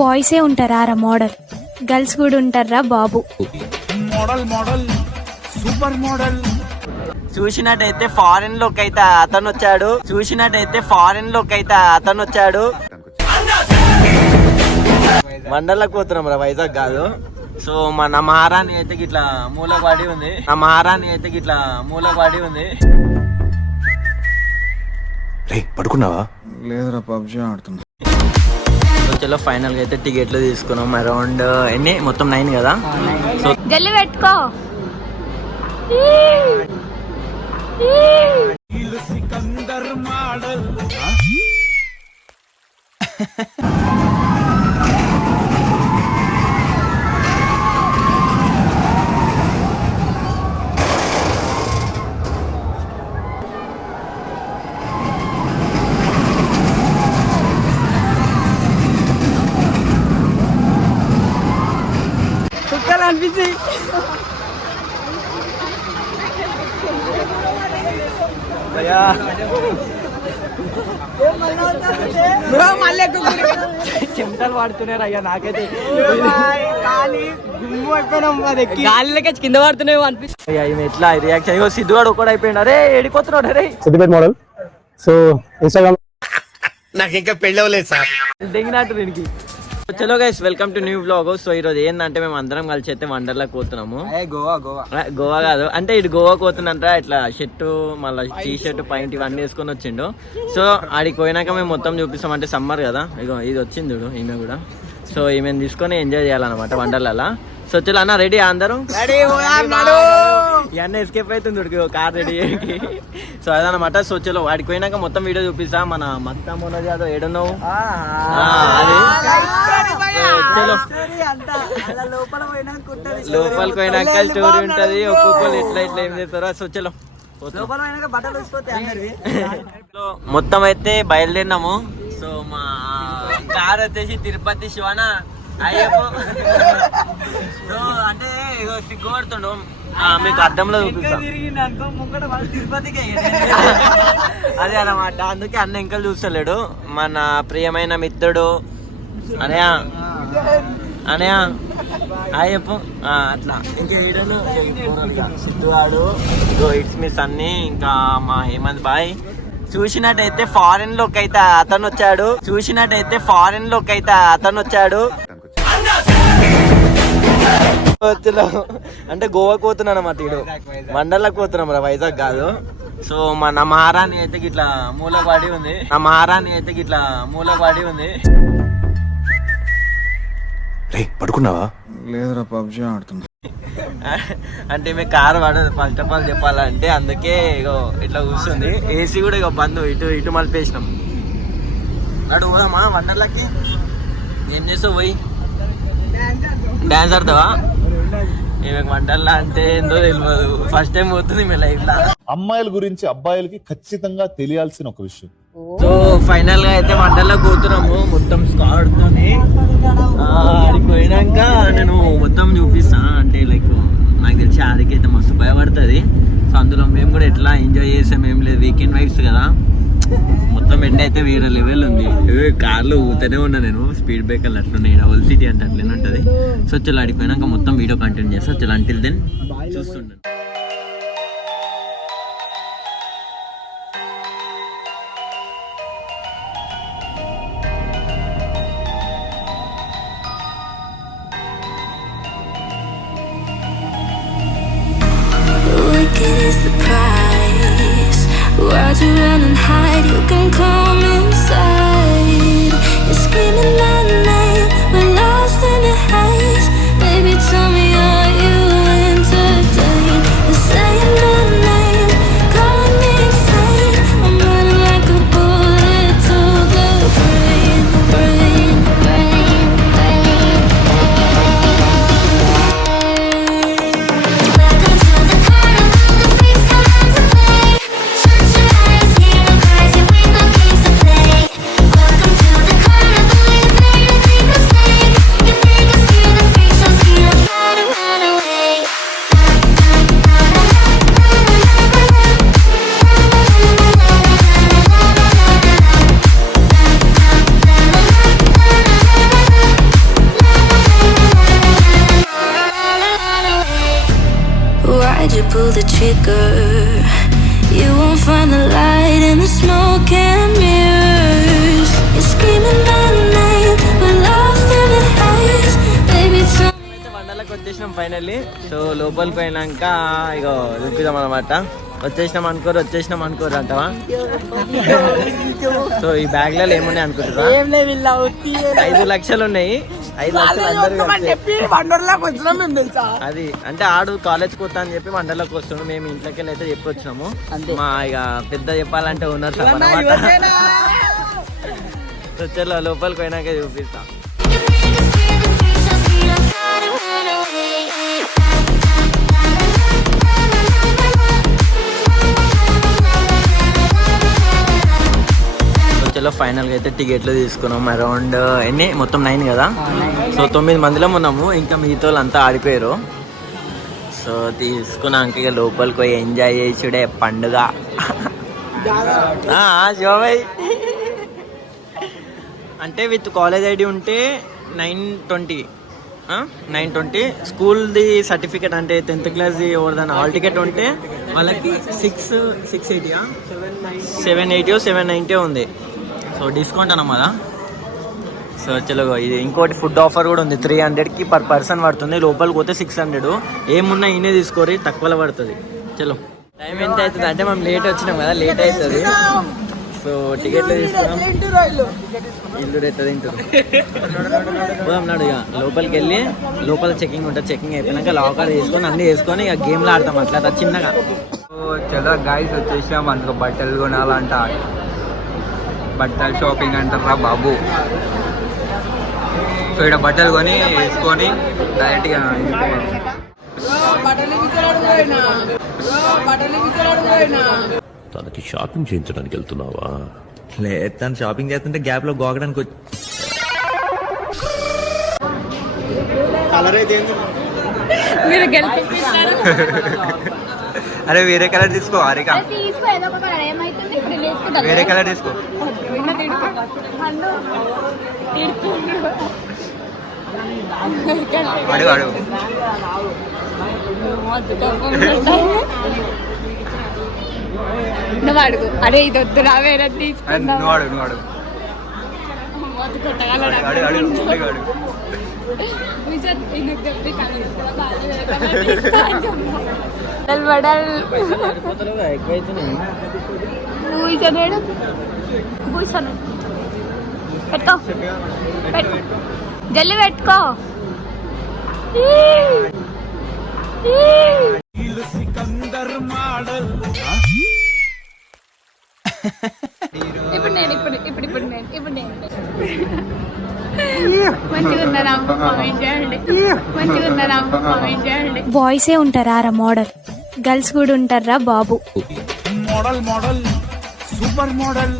బాయ్సే ఉంటారా రా model, girls కూడా ఉంటారా బాబు. Model model super model. చూసినట్టయితే ఫారెన్ లోకి అయితే అతను వచ్చాడు. మండలకు పోతున్నాం రా, వైజాగ్ కాదు. సో నా మహారాణి అయితే గిట్లా మూల పడి ఉంది. పడుకున్నావా? లేదురా, పబ్జీ ఆడుతున్నా. చలో ఫైనల్ గా అయితే టికెట్లు తీసుకున్నాం. అరౌండ్ ఎన్ని మొత్తం 9 కదా. సో జల్లి పెట్టుకో. సికందర్ మోడల్. అనిపించి చెమటలు పడుతున్నారు అయ్యా. నాకైతే గాలిలోకి కింద పడుతున్నాయి అనిపిస్తుంది. ఎట్లా రియాక్షన్? సిద్ధుగాడు ఒక్కడు అయిపోయింది. అరే ఏడిపోతున్నాడు. అరే సిద్దిపేట మోడల్. సో ఇన్స్టాగ్రామ్ నాకు ఇంకా పెళ్ళవలేదు సార్. దిగినట్టు దీనికి. చలో guys, welcome to new vlog. So ఈరోజు ఏంటంటే మేము అందరం కలిసి అయితే వండర్లా పోతున్నాము. గోవా కాదు అంటే ఇటు గోవా పోతున్నంట. ఇట్లా షర్టు మళ్ళీ టీ షర్ట్ పాయింట్ ఇవన్నీ వేసుకొని వచ్చిండు. సో ఆడికి పోయినాక మేము మొత్తం చూపిస్తాం. అంటే సమ్మర్ కదా, ఇగో ఇది వచ్చింది చూడు ఈమె కూడా. సో ఈమెను తీసుకొని ఎంజాయ్ చేయాలన్నమాట వండర్లా. సో చలో అన్న రెడీ అందరూ? ఇవన్నీ ఎస్కేప్ అవుతుంది కార్ రెడీ అయ్యి. సో అదనమాట. సో చలో వాడికి పోయినాక మొత్తం వీడియో చూపిస్తా. మన మత్తా మనోజ్ యాదవ్ ఏడున్నావు అది. చలో లోపలికి పోయినాక స్టోరీ ఉంటది. ఒక్కొక్కరు ఎట్లా ఇట్లా ఏం చేస్తారో. సో చలో మొత్తం అయితే బయలుదేరినాము. సో మా కార్ వచ్చేసి తిరుపతి శివన అయ్యప్ప. సో అంటే సిగ్గుపడుతుండు, మీకు అద్దంలో చూపిస్తాం. అదే అన్నమాట. అందుకే అన్న ఇంకా చూస్తలేడు. మన ప్రియమైన మిత్రుడు అనయా అయ్యప్ప అట్లా. ఇంకా ఏడను సిద్ధుగాడు, ఇట్స్ మిస్ అన్ని, ఇంకా మా హేమంత్ బాయ్. చూసినట్టయితే ఫారెన్ లోకి అయితే అతను వచ్చాడు. అంటే గోవాకి పోతున్నాను అన్నమాట. ఇడు మండలకు పోతున్నాం రా, వైజాగ్ కాదు. సో నా మహారాణి అయితే గిట్లా మూల పడి ఉంది. పడుకున్నావా? లేదురా, పబ్జీ ఆడుతున్నా. అంటే మీ కారు పడదు ఫస్ట్ ఆఫ్ ఆల్ చెప్పాలంటే. అందుకే ఇగో ఇట్లా కూర్చుంది. ఏసీ కూడా ఇక బంద్. ఇటు మలిపేసినాం. అడు పోదామా వండర్లకి? ఏం చేస్తావు పోయి? డాన్స్ ఆడతావా? ఈమెకు వండర్లా అంటే ఏందో తెలియదు. ఫస్ట్ టైం పోతుంది మీ లైఫ్ లో. అమ్మాయిల గురించి అబ్బాయిలకి ఖచ్చితంగా తెలియాల్సిన ఒక విషయం. సో ఫైనల్ గా అయితే వండర్లా పోతున్నాము మొత్తం స్కాడ్ తోని. ఆడికి పోయినాక నేను మొత్తం చూపిస్తా. అంటే లైక్ నాకు తెలిసి ఆడికైతే మస్తు భయపడుతుంది. సో అందులో మేము కూడా ఎట్లా ఎంజాయ్ చేసాం. ఏం లేదు, వీకెండ్ వైబ్స్ కదా. మొత్తం ఎండ అయితే వేరే లెవెల్ ఉంది. కార్లో ఊతనే ఉన్నా నేను. స్పీడ్ బ్రేకర్లు అట్లున్నాయి. డబుల్ సిటీ అంటే అట్లనే ఉంటుంది. సో చలో ఆడిపోయినాక మొత్తం వీడియో కంటిన్యూ చేస్తా. చలో అంటిల్ దెన్ చూస్తుండండి. Why'd you run and hide? You can come inside. You're screaming at night. We're lost in your haze. Baby, tell me, are you entertained? You're saying my name, calling me insane. I'm running like a bullet to the brain, brain, brain, brain. Welcome to the carnival. The freaks come out to play. Shut your eyes, hear the cries, you ain't no games to play. trigger. You won't find the light in the smoke and mirrors. You're screaming at night, we're lost in the haze. Baby, tell me. అయితే వండర్లకు వచ్చేసినాం finally. So లోపలికి పోయినాక ఇక చూపిద్దాం అనమాట. వచ్చేసినాం అనుకోరు అంటావా? సో ఈ బ్యాగ్లలో ఏమున్నాయి అనుకుంటారా? 5 లక్షలు ఉన్నాయి. 5 లక్షలు అది అంటే ఆడు కాలేజ్కి వస్తా అని చెప్పి వండర్లోకి వస్తున్నాడు. మేము ఇంట్లోకి వెళ్ళి అయితే చెప్పి వచ్చినాము. మా ఇక పెద్ద చెప్పాలంటే ఉన్నారు సార్ అనమాట. సో చలో లోపలికి పోయినాక చూపిస్తా. చలో ఫైనల్గా అయితే టికెట్లు తీసుకున్నాం. అరౌండ్ ఎన్ని మొత్తం 9 కదా. సో 9 మందిలో ఉన్నాము. ఇంకా మిగతా అంతా ఆడిపోయారు. సో తీసుకున్నాక ఇక లోపలికి పోయి ఎంజాయ్ చేసుడే పండుగ. జోబాయ్ అంటే విత్ కాలేజ్ ఐడి ఉంటే 920 స్కూల్ది సర్టిఫికేట్ అంటే 10th క్లాస్ది ఎవరిదైనా హాల్ టికెట్ ఉంటే వాళ్ళకి 680 780 790 ఉంది. సో డిస్కౌంట్ అన్నమాట. సో చలో ఇది ఇంకోటి ఫుడ్ ఆఫర్ కూడా ఉంది. 300కి పర్ పర్సన్ పడుతుంది. లోపలికి పోతే 600. ఏమున్నా ఈయనే తీసుకోరి, తక్కువలో పడుతుంది. చలో టైం ఎంత అవుతుంది అంటే మనం లేట్ వచ్చినాం కదా, లేట్ అవుతుంది. సో టికెట్లు తీసుకున్నాం. ఇల్లు ఎట్లా తింటారు పోదాం నాడు. ఇక లోపలికి వెళ్ళి లోపల చెకింగ్ ఉంటుంది. చెకింగ్ అయిపోయినాక లాకర్ తీసుకొని అన్నీ వేసుకొని ఇక గేమ్లు ఆడతాం అట్లా చిన్నగా. సో చలో గైస్ వచ్చేసాం. అందులో బట్టలు కొనాలంట. బట్టలు షాపింగ్ అంటారా బాబు. సో ఇక్కడ బట్టలు కొని వేసుకొని డైరెక్ట్గా తనకి షాపింగ్ చేయించడానికి వెళ్తున్నావా? లేదు, తను షాపింగ్ చేస్తుంటే గ్యాప్ లో గోగడానికి అరే వేరే కలర్ తీసుకో. హారిక వేరే కలర్ తీసుకో. అడుగు అడుగు. నువ్వు అడుగు. అరే ఇది వద్దు రా, వేరే తీసుకున్నా. నువ్వు అడుగు నువ్వు అడుగు అడుగు అడుగు అడుగు అడుగు. జల్లి పెట్టుకో. ఇప్పుడు నేను బాయ్సే ఉంటారా రా మోడల్, గర్ల్స్ కూడా ఉంటారా బాబు? Model super model.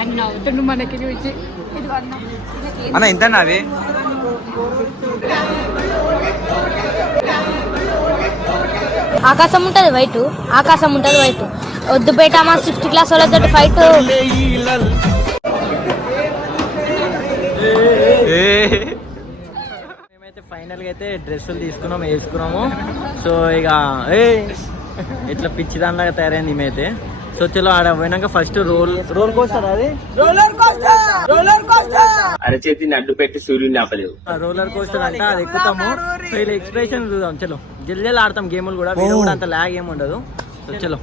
అన్న అవుతుండు మనకి చూసి. అన్న ఎంత అవి? ఆకాశం ఉంటుంది వైట్, వద్దు బయట మా 6th క్లాస్ వాళ్ళతో ఫైట్. మేమైతే ఫైనల్గా అయితే డ్రెస్సులు వేసుకున్నాము. సో ఇక ఇట్లా పిచ్చి దానిలాగా తయారైంది మేమైతే. సో చలో ఆడ పోయినాక ఫస్ట్ రోల్ కోస్టర్. అది అరచేతిని అడ్డు పెట్టి సూర్యుని ఆపలేవు. రోలర్ కోస్టర్ అంటే అది ఎక్కుతాము. సో ఇలా ఎక్స్ప్రెషన్ చూద్దాం. చలో జల్దీ ఆడతాం గేములు కూడా. వీడియో కూడా అంత లాగ్ ఏమి ఉండదు. సో చలో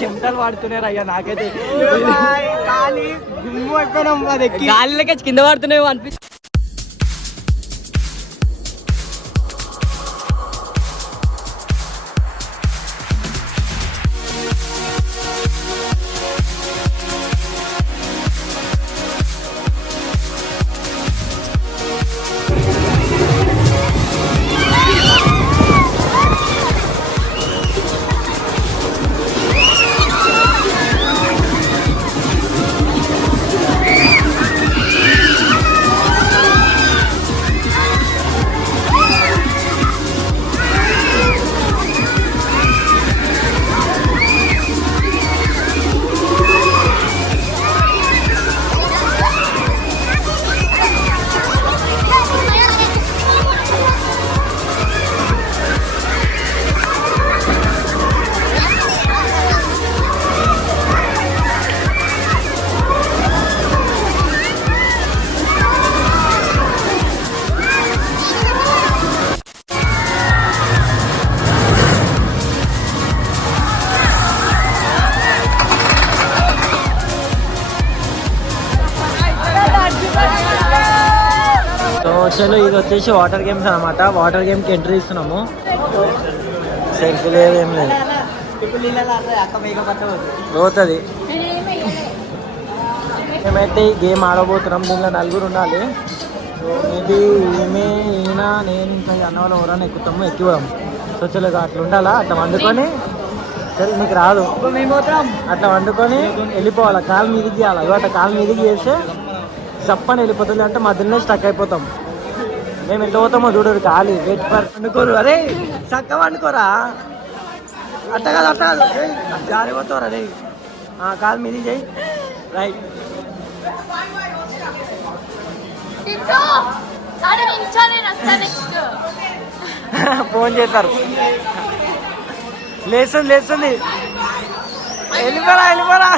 చెమటలు పడుతున్నారు అయ్యా నాకైతే గాలిలోకి కింద పడుతున్నాయి అనిపిస్తుంది. చలో ఇది వచ్చేసి వాటర్ గేమ్స్ అనమాట. వాటర్ గేమ్కి ఎంట్రీ ఇస్తున్నాము. సెల్ఫీ లేదు ఏం లేదు, పోతుంది. మేమైతే ఈ గేమ్ ఆడబోతున్నాం. దీనిలో 4 ఉండాలి. ఇది ఈమె ఈయన నేను ఇంకా అన్నవాళ్ళు ఎవరైనా ఎక్కుతాము, ఎక్కిపోదాం. సో చలో అట్లా ఉండాలా, అట్లా వండుకొని సరే నీకు రాదు అట్లా వండుకొని వెళ్ళిపోవాలి. కాలు మీదికి చేయాలి. అట్లా కాలు మీదికి చేస్తే చప్పని వెళ్ళిపోతుంది. అంటే మధ్యలోనే స్టక్ అయిపోతాం. మేము ఎంత పోతామో చూడరు. ఖాళీ వెయిట్ ఫర్ వండుకోరు. అరే చక్క వండుకోరా, అట్ట కాదు అట్ట కాదు, జారిపోతారు. అరే కాలు మీది చేయి. రైట్, ఫోన్ చేస్తారు. లేస్తుంది వెళ్ళిపోరా.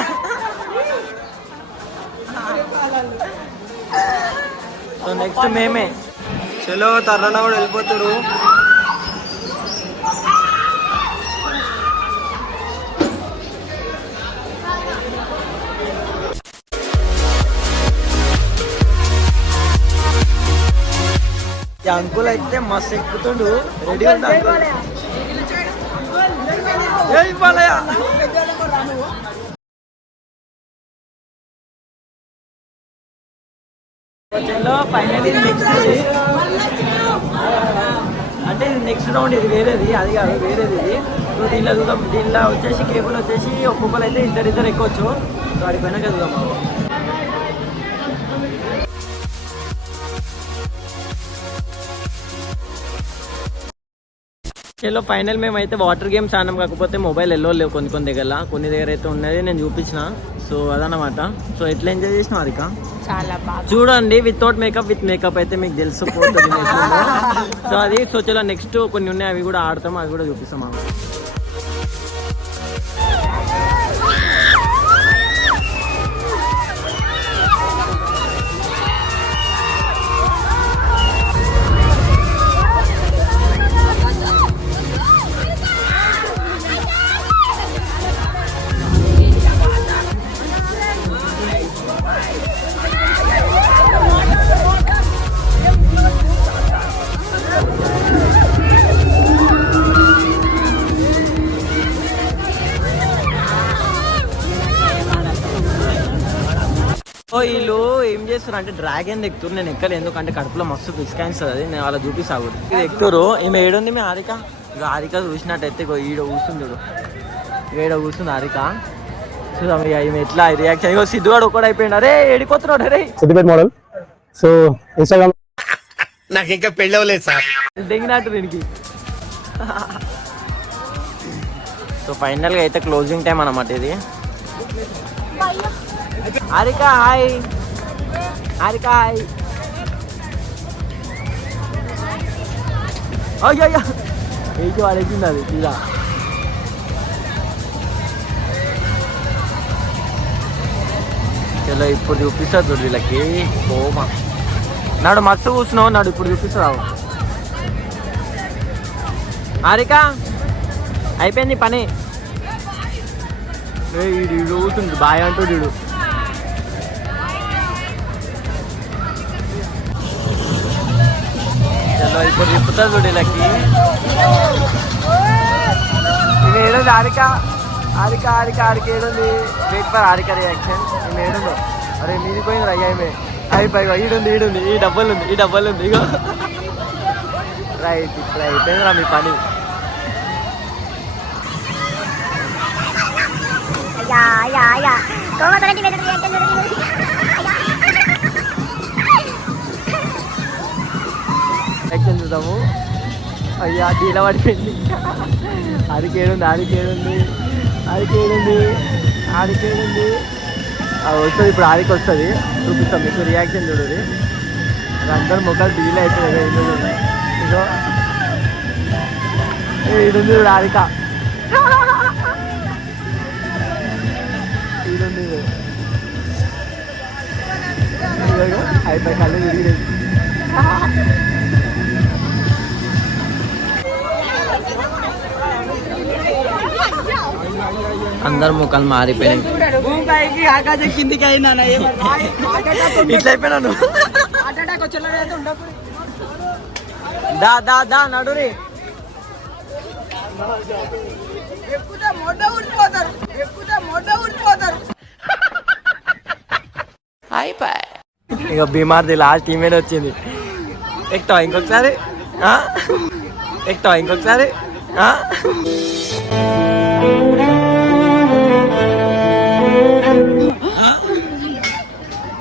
సో నెక్స్ట్ మేమే. చలో తర్రన్న కూడా వెళ్ళిపోతారు. ఈ అంకుల్ అయితే మస్తు ఎక్కుతుండు. రెడీ ఉందా? ఫైనల్ ఇది నెక్స్ట్ అంటే ఇది నెక్స్ట్ రౌండ్. ఇది వేరేది, అది కాదు వేరేది ఇది. సో దీనిలో చూద్దాం. దీనిలో వచ్చేసి కేబుల్ వచ్చేసి ఒక్కొక్కరు అయితే ఇద్దరు ఎక్కొచ్చు. సో వాడి పైన చూద్దాం. చలో ఫైనల్ మేమైతే వాటర్ గేమ్స్ ఆడినాం. కాకపోతే మొబైల్ లేవు కొన్ని దగ్గర అయితే ఉన్నది, నేను చూపించిన. సో అదనమాట. సో ఎట్లా ఎంజాయ్ చేసినాం అదిక చాలా బాగా చూడండి. వితౌట్ మేకప్ విత్ మేకప్ అయితే మీకు తెలిసిపోతుంది. సో అది సో చలో నెక్స్ట్ కొన్ని ఉన్నాయి, అవి కూడా ఆడతాం, అవి కూడా చూపిస్తాం. వీళ్ళు ఏం చేస్తారు అంటే డ్రాగన్ ఎక్కుతారు. నేను ఎక్కలేదు, ఎందుకంటే కడుపులో మస్తు పిసికాయిస్తుంది. అది నేను వాళ్ళ చూపిస్తాను. ఇది ఎక్కుతారు. ఈమె ఏడుంది మీ హారిక. ఇక హారిక చూసినట్టయితే ఈడ కూర్చుంది చూడు, ఈడ కూర్చుంది హారిక. చూద్దాం ఇక ఈమె ఎట్లా రియాక్షన్. ఇగో సిద్ధుగాడు ఒక్కడు అయిపోయింది. అరే ఏడిపోతున్నాడు. అరే సిద్దిపేట మోడల్. సో ఇన్స్టాగ్రామ్ నాకు ఇంకా పెళ్ళి అవ్వలేదు సార్. దిగినట్టు దీనికి. సో ఫైనల్గా అయితే క్లోజింగ్ టైం అన్నమాట ఇది. Harika hi, Harika hi. అయ్యో ఏంటి వాడేసింది అది ఇలా. చలో ఇప్పుడు చూపిస్తుంది చూడు వీళ్ళకి. కోమా నాడు మస్తు కూర్చున్నావు, నాడు ఇప్పుడు చూపిస్తావు. హారిక అయిపోయింది పని. వీడు ఊతుంది బాయ్ అంటూ వీడు. చలో ఇప్పుడు తిప్పుతా చూడు వీళ్ళకి. ఇది ఏడుంది హారిక, హారిక హారిక హారిక ఏడుంది. Wait for Harika reaction. నేను ఏడుందో అరే మీది పోయింది అయ్యామే అయిపోయి ఈడుంది ఈడుంది ఈ డబ్బులు ఉంది ఈ డబ్బులు ఉంది ఇగో. రైట్ ఇప్పుడు అయిపోయిందిరా మీ పని. రియాక్షన్ చూద్దాము. అయ్యా డీల పడిపోయింది. ఆడికేడుంది ఆడికేడుంది ఆడికేడుంది ఆడికేడుంది వస్తుంది ఇప్పుడు ఆడికి వస్తుంది చూపిస్తాం మీకు. రియాక్షన్ చూడండి. అందరు ముఖాలు డీల్ అయిపోయాయి. ఇదో ఈడుంది చూడు ఆడిక ఈడుంది అయిపోయి కళ్ళు తిరిగి అందరు ముఖాలు మారిపోయినాయి. కిందికి అయినా ఇట్లా అయిపోయినాను. దా దా దా నడురి. ఇక బీమార్ది లాస్ట్ ఈమెయిల్ వచ్చింది. ఎక్కుతావా ఇంకొకసారి ఎక్కుతావా ఇంకొకసారి.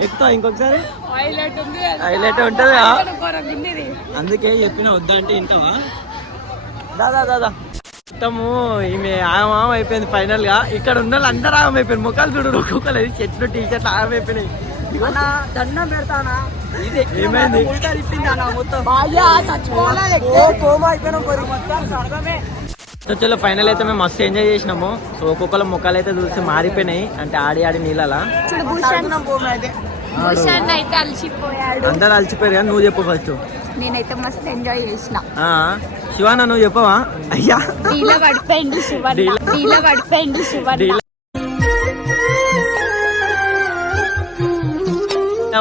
ఎక్కుతావా ఇంకొకసారి. హైలైట్ ఉంటుంది. అందుకే చెప్పిన వద్దా అంటే వింటావా. దాదా దాదా మొత్తము ఈమె ఆగం అయిపోయింది ఫైనల్ గా. ఇక్కడ ఉన్న వాళ్ళు అందరూ ఆగం అయిపోయింది. ముఖాలు చూడు ఒక్కొక్కరు చెట్లు టీ షర్ట్లు ఆగం అయిపోయినాయి. దండం పెడతానా ఏమైంది చలో ఫైనల్ అయితే మేము మస్తు ఎంజాయ్ చేసినాము. సో ఒక్కొక్కరు ముఖాలు అయితే చూసి మారిపోయినాయి అంటే ఆడి ఆడి నీళ్ళలా. అందరు అలసిపోయారు కానీ నువ్వు చెప్పు ఫస్ట్. నేనైతే మస్తు ఎంజాయ్ చేసిన. శివానా నువ్వు చెప్పవా. అయ్యా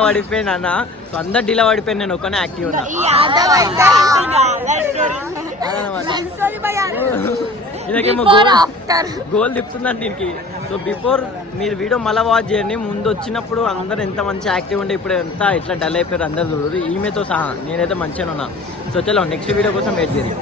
పడిపోయింది అన్న. సో అందరు డీలా పడిపోయింది. నేను ఒక్కనే యాక్టివ్ ఉన్నా. ఇదకేమో గోల్ తిప్పుతుందంట దీనికి. సో బిఫోర్ మీరు వీడియో మళ్ళీ వాచ్ చేయండి. ముందు వచ్చినప్పుడు అందరు ఎంత మంచి యాక్టివ్ ఉండే ఇప్పుడు ఎంత ఇట్లా డల్ అయిపోయారు అందరు చూడరు. ఈమెతో సహా నేనైతే మంచిగా ఉన్నా. సో చలో నెక్స్ట్ వీడియో కోసం వెయిట్ చేయండి.